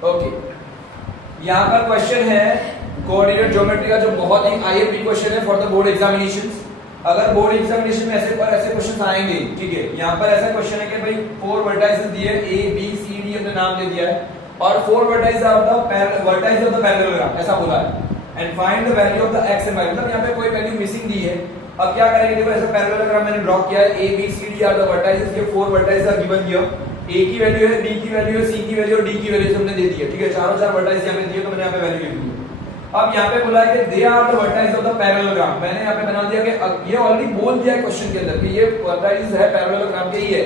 Okay, यहाँ पर question है कोऑर्डिनेट ज्योमेट्री का, जो बहुत ही आईएमपी क्वेश्चन है फॉर द बोर्ड एग्जामिनेशन। अगर बोर्ड एग्जामिनेशन में ऐसे क्वेश्चन आएंगे, ठीक है, यहाँ पर ऐसा क्वेश्चन है कि भाई 4 वर्टाइसेस दिए, ए बी सी डी हमने नाम दे दिया है, और 4 vertices of the vertices of the parallelogram ऐसा बोला है, and find the value of the X and Y, मतलब यहाँ पे कोई वैल्यू मिसिंग दी है। अब क्या करेंगे, देखो ऐसा पैरेललोग्राम मैंने ड्रॉ किया है, A B C D are the vertices, ये 4 vertices are given here, A की वैल्यू है, बी की वैल्यू है, सी की वैल्यू और डी की वैल्यू हमने दे दी है, ठीक है, चारों चार वर्टाइसेस यहाँ पे दिए, तो मैंने यहाँ पे वैल्यू लिख दी। अब यहाँ पे बोला है कि they are the vertices of the parallelogram, मैंने यहाँ पे बना दिया कि ये ऑलरेडी बोल दिया है क्वेश्चन के अंदर कि ये वर्टाइसेस है पैरेललोग्राम के ही है।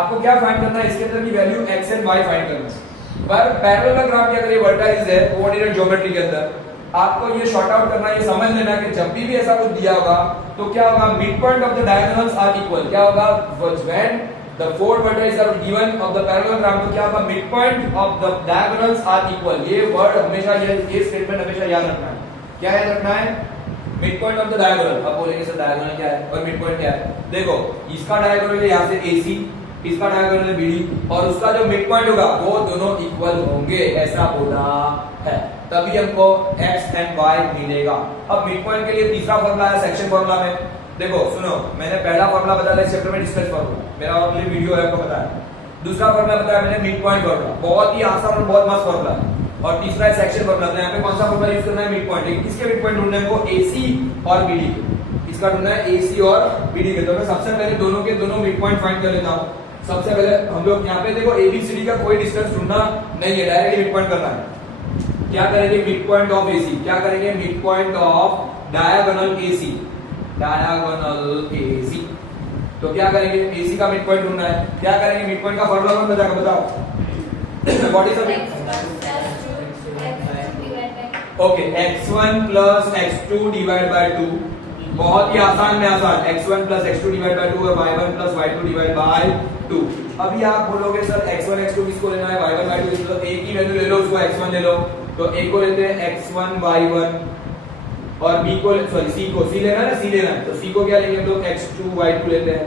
आपको क्या फाइंड करना है, इसके अंदर की value X and Y find करना है। पर पैरेललोग्राम के अगर ये वर्टाइसेस है कोऑर्डिनेट ज्योमेट्री के अंदर, आपको ये शॉर्ट आउट करना, ये समझ लेना कि जब भी ऐसा कुछ दिया होगा तो क्या होगा, mid point of the diagonals are equal, क्या होगा, when the 4 vertices are given of the parallelogram, तो क्या होगा, mid point of the diagonals are equal. ये वर्ड हमेशा, ये स्टेटमेंट हमेशा याद रखना है। क्या याद रखना है, mid point of the diagonal. अब बोलेंगे सर डायगोनल क्या है और मिड पॉइंट क्या है, देखो इसका डायगोनल है यहाँ से AC, इसका डायगोनल है BD, और उसका जो मिड पॉइंट होगा वो दोनों इक्वल होंगे, ऐसा बोला है, तभी हमको x एंड y मिलेगा। अब मिड पॉइंट के लिए तीसरा फॉर्मूला है सेक्शन फॉर्मूला में, देखो सुनो, मैंने पहला फॉर्मूला बताया इस चैप्टर में, डिस्कस फॉर्मूला मेरा ऑलरेडी वीडियो है, आपको पता है। दूसरा फॉर्मूला बताया मैंने मिड पॉइंट फॉर्मूला, बहुत ही आसान और बहुत मस्त फॉर्मूला है। और तीसरा है सेक्शन फॉर्मूला। तो यहाँ पे कौन सा फॉर्मूला यूज करना है, मिड पॉइंट। लेकिन किसके मिड पॉइंट ढूंढना है हमको, AC और BD के, इसका ढूंढना है AC और BD के। तो मैं सबसे पहले दोनों के दोनों मिड पॉइंट फाइंड कर लेता हूँ। सबसे पहले हम लोग यहाँ पे देखो ABCD का कोई डिस्टेंस ढूंढना नहीं है, डायरेक्टली मिड पॉइंट करना है। क्या करेंगे, मिड पॉइंट ऑफ AC, क्या करेंगे, mid point of diagonal AC, diagonal AC। तो क्या करेंगे, AC का मिड पॉइंट ढूंढना है, क्या करेंगे, मिड पॉइंट का फॉर्मूला कौन बताएगा, बताओ। What is the okay, x1 plus x2 divide by 2, बहुत ही आसान में आसान, x1 plus x2 divide by 2 और y1 plus y2 divide by 2। अभी आप बोलोगे सर x1 x2 किसको लेना है, y1 y2 किसको, तो a की वैल्यू ले लो, उसको x1 ले लो, तो a को लेते हैं x1 y1, और b को सॉरी c को, c लेना है ना, c लेना है, तो c को क्या लेंगे हम लोग, x2 y2 लेते हैं,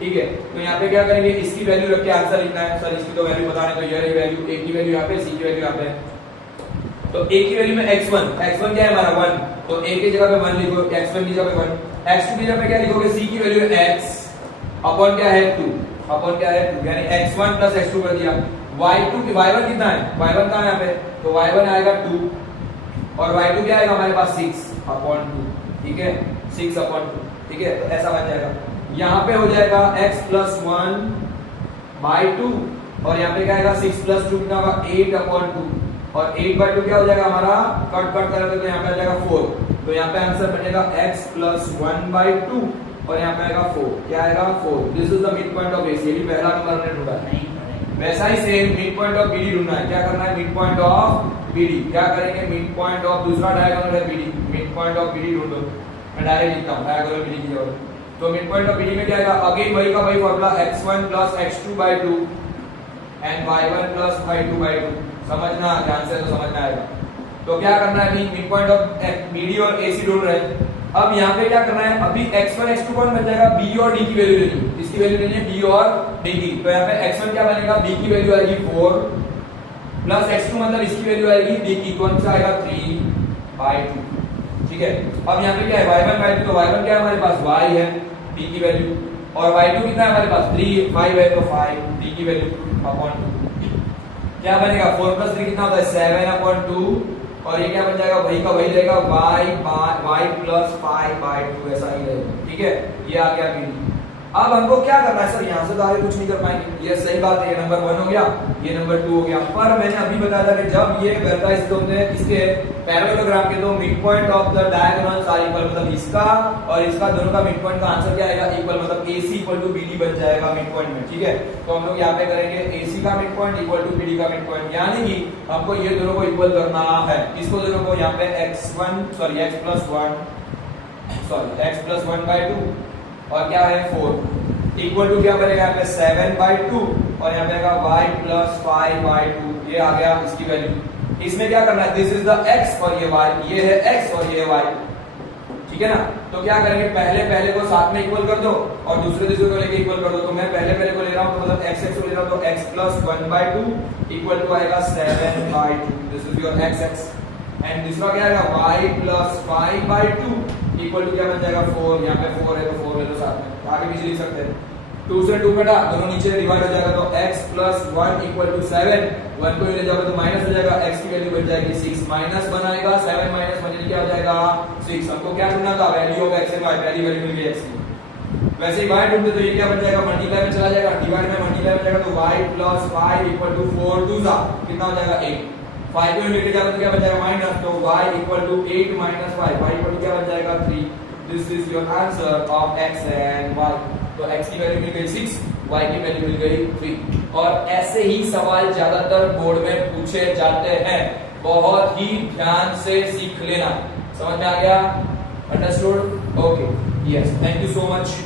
ठीक है। तो यहाँ पे क्या करेंगे, इसकी वैल्यू रख के आंसर लिखना है। सर इसकी तो वैल्यू बताने, तो ये रही वैल्यू, a की वैल्यू यहाँ पे, c की वैल्यू यहाँ पे, तो a की वैल्यू में x1 क्या है हमारा 1, तो a की जगह पे 1 लिखो, x1 की जगह पे 1, x2 की जगह पे क्या लिखोगे, c की वैल्यू है x अपॉन क्या है 2, अपॉन क्या है 2, यानी x1 प्लस x2 कर दिया। y1 कितना है, y1 कहाँ है यहाँ पे, तो y1 आएगा 2 और y2 क्या आएगा हमारे पास 6 अपॉन 2, ठीक है, 6 अपॉन 2, ठीक है। तो ऐसा बन जाएगा, यहाँ पे हो जाएगा x प्लस 1 बाई 2, और यहाँ पे क्या आएगा 6 प्लस 2 कितना होगा 8 अपॉन 2, और 8 बाई 2 क्या हो जाएगा हमारा, कट करेंगे तो यहाँ पे आ जाएगा 4, तो यहाँ पे आंसर बनेगा x प्लस 1 बाई 2, और यहाँ पे आएगा 4, क्या आएगा 4। This is the mid point of AC, ये पहला नंबर हमने ढूंढा है। वैसा ही same mid point of BD ढूंढना है, क्या करना है, मिड पॉइंट ऑफ BD, क्या करेंगे, मिड पॉइंट ऑफ दूसरा डायगोनल है BD, mid point of BD ढूंढो, मैं डायरेक्ट लिखता हूँ डायगोनल BD की जगह, तो मिड पॉइंट ऑफ BD में क्या आएगा, अगेन वही का वही formula, x1 plus x2 by 2 and y1 plus y2 by 2, समझना ध्यान से, तो समझना आएगा। तो क्या करना है, अभी मिड पॉइंट ऑफ BD और AC ढूंढ रहे हैं। अब यहाँ पे क्या करना है, अभी x1 x2 कौन बन जाएगा, b और d की वैल्यू लेनी है, इसकी वैल्यू लेनी है b और d की। तो यहाँ पे x1 क्या बनेगा, b की वैल्यू आएगी 4 प्लस x2 मतलब इसकी वैल्यू आएगी d की, कौन सा आएगा 3 बाई 2, ठीक है। अब यहाँ पे क्या है, y1 बाई 2, तो y1 क्या है हमारे पास, y है, b की वैल्यू, और y2 कितना है हमारे पास 3 5 है, तो 5 d की वैल्यू अपॉन 2, क्या बनेगा 4 प्लस 3 कितना होता है 7 अपॉन 2, और ये क्या बन जाएगा, वही का वही रहेगा y प्लस 5 बाई 2, ऐसा ही रहेगा, ठीक है। ये आ गया BD। अब हमको क्या करना है, सर यहाँ से तो आगे कुछ नहीं कर पाएंगे, ये सही बात है, ये नंबर 1 हो गया, ये नंबर 2 हो गया, पर मैंने अभी बताया था कि जब ये वर्टाइसेस होते हैं इसके पैरेललोग्राम के, तो mid point of the diagonals are equal, मतलब इसका और इसका दोनों का मिड पॉइंट का आंसर क्या आएगा, इक्वल, मतलब AC इक्वल टू BD बन जाएगा मिड पॉइंट में, ठीक है। तो हम लोग यहाँ पे करेंगे AC का mid point equal to BD का मिड पॉइंट, यानी कि हमको ये दोनों को इक्वल करना है, किसको दोनों को, यहाँ पे x प्लस 1 बाई 2 और क्या है 4 इक्वल टू क्या बनेगा, यहाँ पे 7 बाई 2 और यहाँ पे आएगा y प्लस 5 बाई 2, ये आ गया इसकी वैल्यू। इसमें क्या करना है, दिस इज द x और ये y, ये है x और ये y, ठीक है ना। तो क्या करेंगे, पहले को साथ में इक्वल कर दो और दूसरे को लेके इक्वल कर दो। तो मैं पहले को ले रहा हूं तो मतलब x को ले रहा हूं तो x plus 1/2 इक्वल टू आएगा 7/2। This is your x and दूसरा क्या आएगा y plus 5/2 इक्वल टू क्या बन जाएगा 4। यहाँ पे 4 है तो 4 ले लो साथ में, आगे पीछे लिख सकते हैं। 2 से 2 कटा, दोनों नीचे डिवाइड हो जाएगा तो x plus 1 इक्वल टू 7। 1 को ले जाओगे तो माइनस हो जाएगा, x की वैल्यू बन जाएगी 6 माइनस 1 आएगा, 7 माइनस 1 क्या हो जाएगा 6। हमको क्या ढूंढना था, value of x and y, पहली वैल्यू मिल गई x की। वैसे ही y ढूंढते तो ये क्या बन जाएगा, मल्टीप्लाई में चला जाएगा, डिवाइड में मल्टीप्लाई हो जाएगा तो y plus 5 इक्वल टू 4 2 सा कितना हो जाएगा 8। 5 को लेके जाओगे तो क्या बन जाएगा माइनस, तो y equal to 8 minus 5, y equal to क्या बन जाएगा 3। This is your answer of x and y। तो x की वैल्यू मिल गई 6, y की वैल्यू मिल गई 3। और ऐसे ही सवाल ज्यादातर बोर्ड में पूछे जाते हैं, बहुत ही ध्यान से सीख लेना। समझ में आ गया? Understood? Okay, yes, thank you so much.